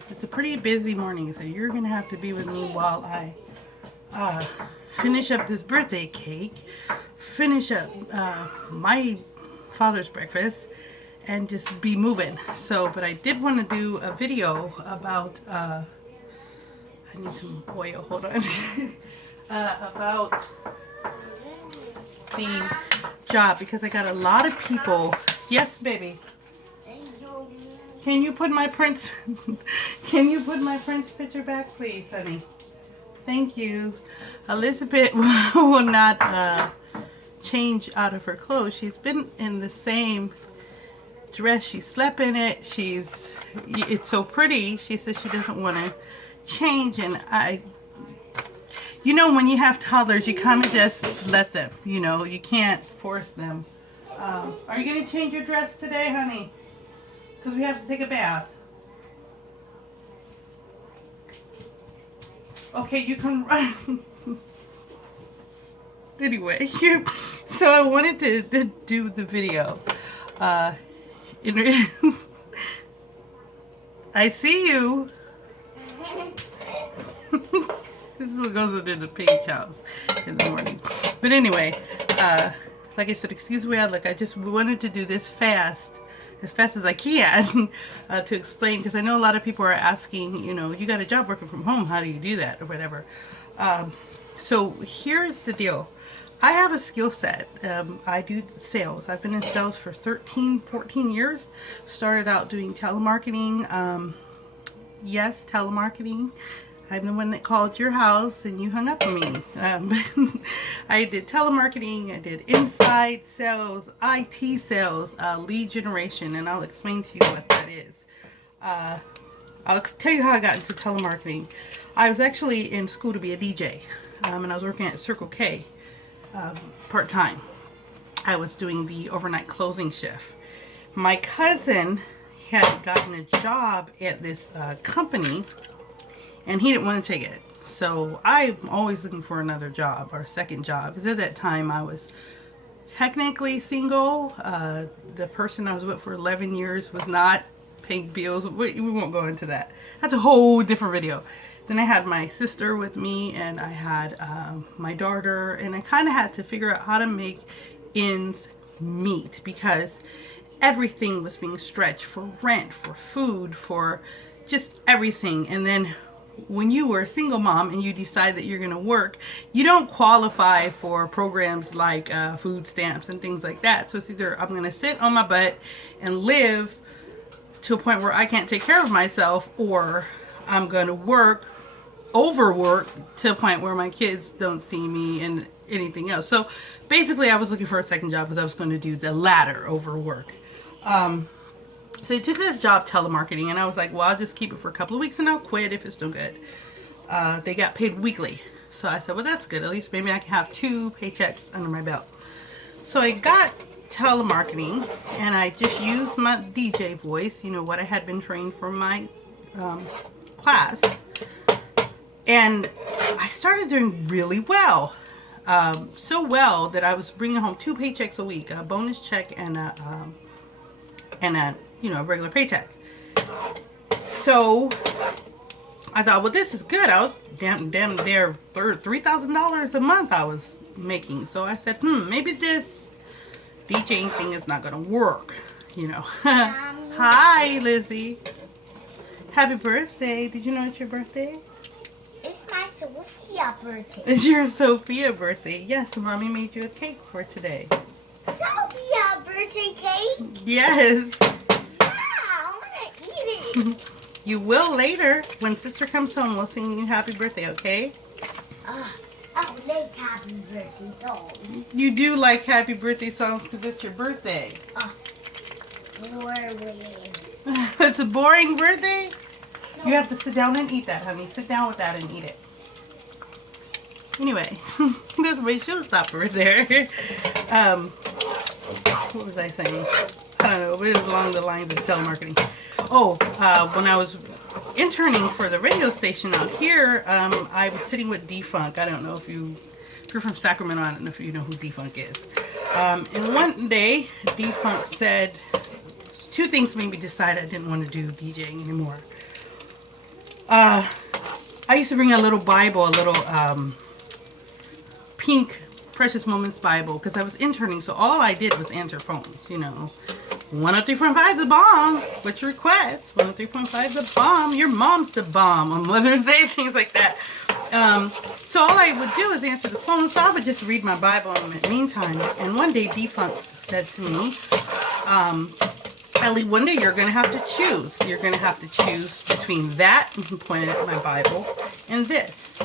guys, it's a pretty busy morning, so you're gonna have to be with me while I finish up this birthday cake, finish up my father's breakfast, and just be moving. So, but I did want to do a video about I need some oil, hold on. About the job, because I got a lot of people. Yes, baby. Can you put my Prince can you put my Prince picture back, please, honey? Thank you. Elizabeth will not change out of her clothes. She's been in the same dress. She slept in it. It's so pretty. She says she doesn't want to change, and you know, when you have toddlers, you kind of just let them, you know, you can't force them. Are you going to change your dress today, honey? Because we have to take a bath. Okay, you can run. Anyway, so I wanted to do the video. I see you. This is what goes into the Paige house in the morning. But anyway, like I said, excuse the way I look. I just wanted to do this as fast as I can, to explain, because I know a lot of people are asking, you know, you got a job working from home, how do you do that, or whatever. So here's the deal. I have a skill set. I do sales. I've been in sales for 14 years. Started out doing telemarketing. Yes, telemarketing. I'm the one that called your house and you hung up on me. I did telemarketing, I did inside sales, IT sales, lead generation, and I'll explain to you what that is. I'll tell you how I got into telemarketing. I was actually in school to be a DJ, and I was working at Circle K part-time. I was doing the overnight closing shift. My cousin had gotten a job at this company, and he didn't want to take it. So I'm always looking for another job or a second job, because at that time I was technically single. The person I was with for 11 years was not paying bills. We won't go into that. That's a whole different video. Then I had my sister with me, and I had my daughter, and I kind of had to figure out how to make ends meet, because everything was being stretched for rent, for food, for just everything. And then when you were a single mom and you decide that you're going to work, you don't qualify for programs like food stamps and things like that. So it's either I'm going to sit on my butt and live to a point where I can't take care of myself, or I'm going to overwork to a point where my kids don't see me and anything else. So basically I was looking for a second job, because I was going to do the latter, overwork. So he took this job telemarketing, and I was like, well, I'll just keep it for a couple of weeks and I'll quit if it's no good. They got paid weekly. So I said, well, that's good. At least maybe I can have 2 paychecks under my belt. So I got telemarketing, and I just used my DJ voice, you know, what I had been trained for my class. And I started doing really well. So well that I was bringing home 2 paychecks a week, a bonus check and a you know, regular paycheck. So I thought, well, this is good. I was damn near $3,000 a month I was making. So I said, maybe this DJing thing is not gonna work, you know. Hi, Lizzie. Happy birthday. Did you know it's your birthday? It's my Sophia birthday. It's your Sophia birthday. Yes, Mommy made you a cake for today. Sophia birthday cake? Yes. I want to eat it. You will later. When sister comes home, we'll sing you happy birthday, okay? I like happy birthday songs. You do like happy birthday songs because it's your birthday. Boring. It's a boring birthday? You have to sit down and eat that, honey. Sit down with that and eat it. Anyway, that's my showstopper there. What was I saying? I don't know, but it was along the lines of telemarketing. Oh, when I was interning for the radio station out here, I was sitting with D-Funk. I don't know if you're from Sacramento, I don't know if you know who D-Funk is. And one day, D-Funk said, 2 things made me decide I didn't want to do DJing anymore. I used to bring a little Bible, a little pink Precious Moments Bible, because I was interning, so all I did was answer phones, you know. 103.5 the bomb. What's your request? 103.5 the bomb. Your mom's the bomb on Mother's Day, things like that. So all I would do is answer the phone, so I would just read my Bible in the meantime. And one day, Defunct said to me, Ellie, one day you're going to have to choose. You're going to have to choose between that, and he pointed at my Bible, and this.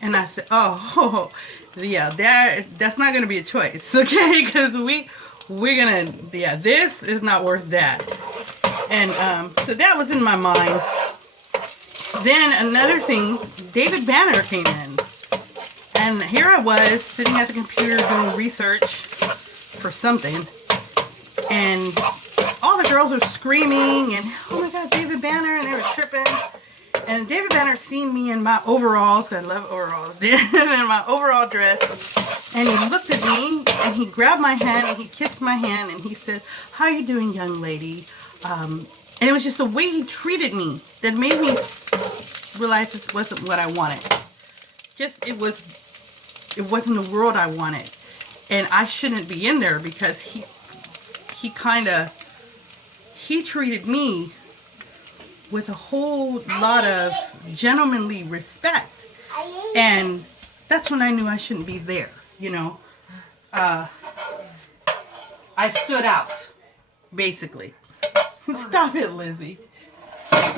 And I said, oh, yeah, that's not going to be a choice, okay? Because we're going to, yeah, this is not worth that. And so that was in my mind. Then another thing, David Banner came in. And here I was sitting at the computer doing research for something. And all the girls were screaming and, oh my God, David Banner, and they were tripping. And David Banner seen me in my overalls, I love overalls, in my overall dress. And he looked at me and he grabbed my hand and he kissed my hand and he said, how you doing, young lady? And it was just the way he treated me that made me realize this wasn't what I wanted. It wasn't the world I wanted. And I shouldn't be in there because he treated me with a whole lot of gentlemanly respect. And that's when I knew I shouldn't be there, you know. I stood out, basically. Stop it, Lizzie.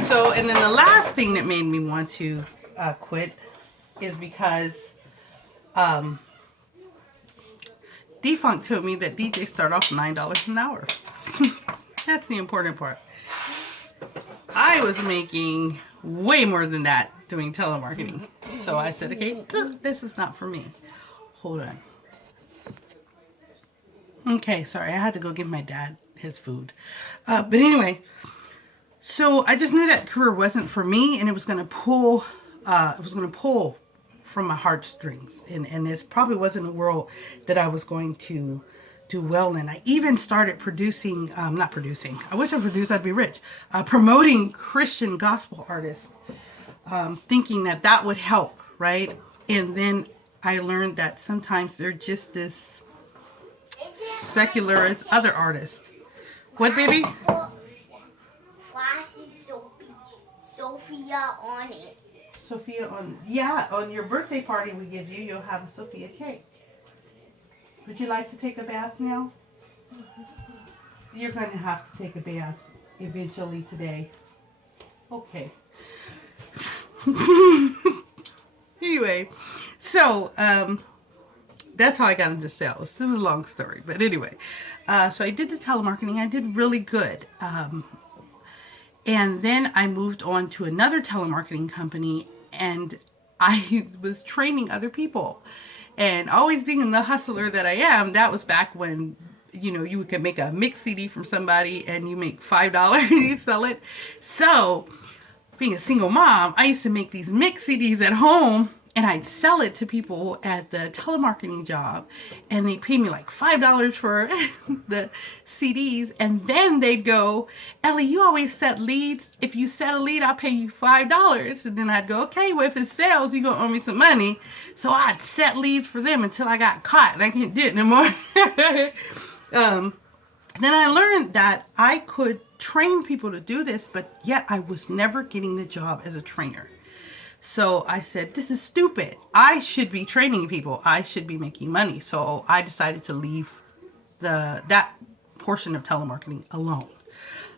So, and then the last thing that made me want to quit is because Defunct told me that DJs start off $9 an hour. That's the important part. I was making way more than that doing telemarketing. So I said, okay, this is not for me. Hold on. Okay, sorry, I had to go give my dad his food. But anyway, so I just knew that career wasn't for me, and it was going to pull from my heartstrings, and this probably wasn't a world that I was going to do well in. I even started producing, not producing, I wish I produced, I'd be rich, promoting Christian gospel artists, thinking that that would help, right? And then I learned that sometimes they're just as secular as other artists. What, baby? Sophia on it. Sophia on your birthday party we give you, you'll have a Sophia cake. Would you like to take a bath now? You're going to have to take a bath eventually today. Okay. Anyway, so that's how I got into sales. It was a long story, but anyway. So I did the telemarketing. I did really good. And then I moved on to another telemarketing company, and I was training other people. And always being the hustler that I am, that was back when, you know, you could make a mix CD from somebody and you make $5, you sell it. So, being a single mom, I used to make these mix CDs at home, and I'd sell it to people at the telemarketing job, and they pay me like $5 for the CDs, and then they'd go, Ellie, you always set leads. If you set a lead, I'll pay you $5. And then I'd go, okay, well, if it sells, you're going to owe me some money. So I'd set leads for them until I got caught, and I can't do it anymore. Then I learned that I could train people to do this, but yet I was never getting the job as a trainer. So I said, this is stupid. I should be training people. I should be making money. So I decided to leave that portion of telemarketing alone.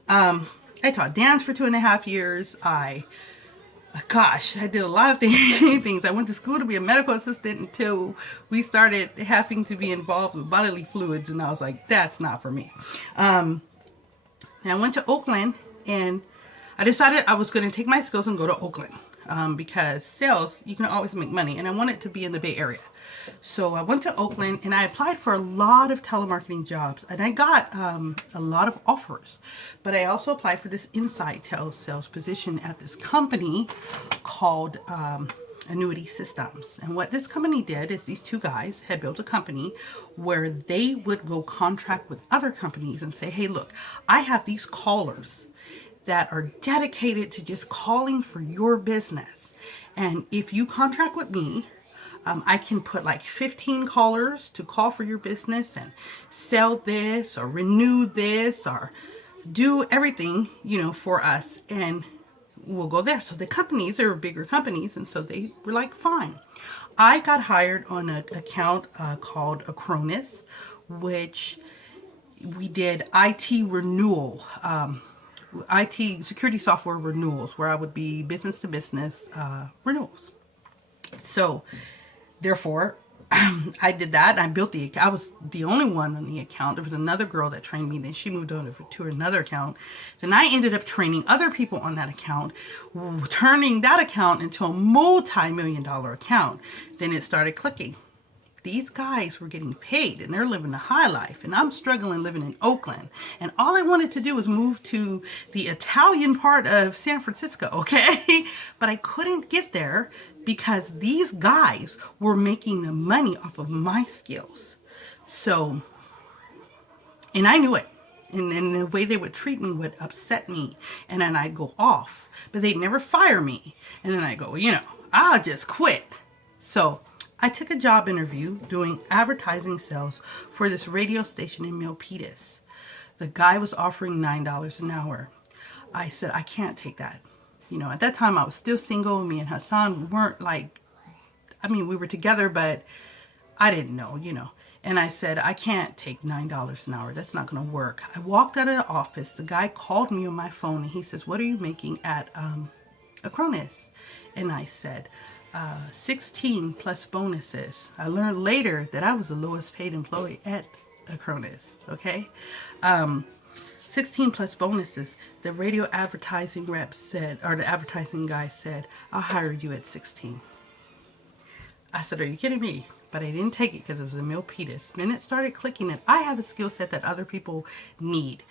I taught dance for 2.5 years. I did a lot of things. I went to school to be a medical assistant until we started having to be involved with bodily fluids. And I was like, that's not for me. And I went to Oakland, and I decided I was going to take my skills and go to Oakland. Because sales, you can always make money, and I wanted to be in the Bay Area. So I went to Oakland, and I applied for a lot of telemarketing jobs, and I got a lot of offers. But I also applied for this inside sales position at this company called Annuity Systems. And what this company did is these two guys had built a company where they would go contract with other companies and say, hey, look, I have these callers that are dedicated to just calling for your business. And if you contract with me, I can put like 15 callers to call for your business and sell this or renew this or do everything, you know, for us. And we'll go there. So the companies are bigger companies, and so they were like, fine. I got hired on an account called Acronis, which we did IT renewal, IT security software renewals, where I would be business to business renewals. So therefore, I did that. I built the account. I was the only one on the account. There was another girl that trained me. Then she moved on to another account. Then I ended up training other people on that account, turning that account into a multi-million-dollar account. Then it started clicking. These guys were getting paid and they're living a high life, and I'm struggling living in Oakland, and all I wanted to do was move to the Italian part of San Francisco, okay? But I couldn't get there because these guys were making the money off of my skills. So, and I knew it. And then the way they would treat me would upset me. And then I'd go off. But they'd never fire me. And then I'd go, you know, I'll just quit. So I took a job interview doing advertising sales for this radio station in Milpitas. The guy was offering $9 an hour. I said, I can't take that. You know, at that time I was still single. Me and Hassan weren't like, I mean, we were together, but I didn't know, you know. And I said, I can't take $9 an hour. That's not going to work. I walked out of the office. The guy called me on my phone and he says, what are you making at Acronis? And I said, 16 plus bonuses. I learned later that I was the lowest paid employee at Acronis, okay? 16 plus bonuses. The radio advertising rep said, or the advertising guy said, I'll hire you at 16. I said, are you kidding me? But I didn't take it because it was a Milpitas. Then it started clicking that I have a skill set that other people need.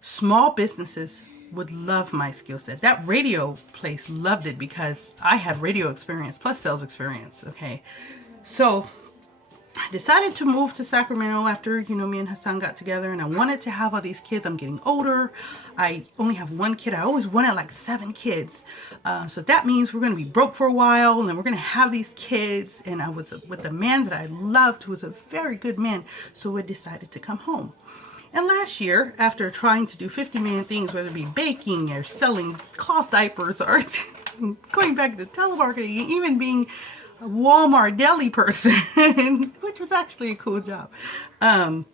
Small businesses would love my skill set. That radio place loved it because I had radio experience plus sales experience, okay? So I decided to move to Sacramento after, you know, me and Hassan got together, and I wanted to have all these kids. I'm getting older. I only have one kid. I always wanted like 7 kids. So that means we're going to be broke for a while, and then we're going to have these kids. And I was with a man that I loved, who was a very good man. So we decided to come home. And last year, after trying to do 50 million things, whether it be baking or selling cloth diapers or going back to telemarketing, even being a Walmart deli person, which was actually a cool job, I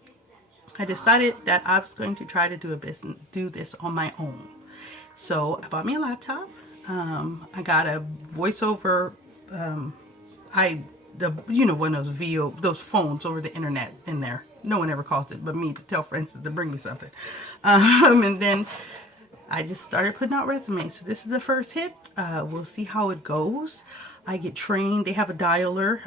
decided that I was going to try to do this on my own. So I bought me a laptop. I got a voiceover. You know, one of those phones over the internet in there. No one ever calls it but me to tell friends to bring me something. And then I just started putting out resumes. So this is the first hit. We'll see how it goes. I get trained. They have a dialer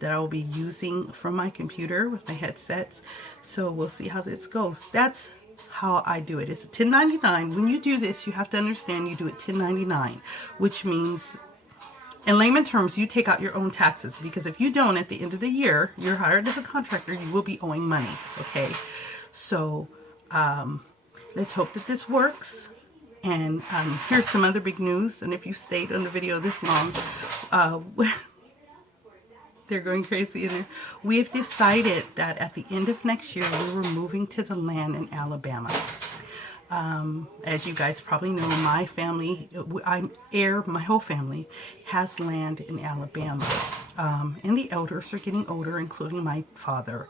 that I will be using from my computer with my headsets. So we'll see how this goes. That's how I do it. It's a 1099. When you do this, you have to understand you do it 1099, which means, in layman terms, you take out your own taxes, because if you don't, at the end of the year, you're hired as a contractor, you will be owing money, okay? So let's hope that this works. And here's some other big news. And if you stayed on the video this long, they're going crazy in there. We've decided that at the end of next year, we were moving to the land in Alabama. As you guys probably know, my family, my whole family has land in Alabama. And the elders are getting older, including my father.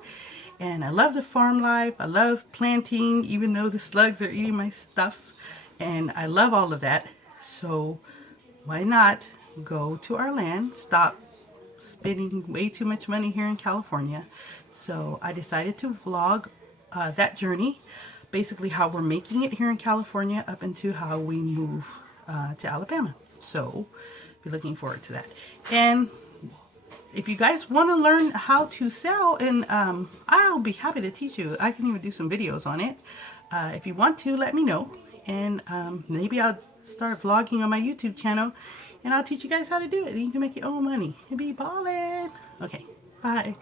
And I love the farm life. I love planting, even though the slugs are eating my stuff. And I love all of that. So why not go to our land, stop spending way too much money here in California. So I decided to vlog that journey. Basically how we're making it here in California up into how we move to Alabama. So be looking forward to that. And if you guys want to learn how to sell, and I'll be happy to teach you. I can even do some videos on it. If you want to, let me know. And maybe I'll start vlogging on my YouTube channel, and I'll teach you guys how to do it. You can make your own money and be ballin'. Okay, bye.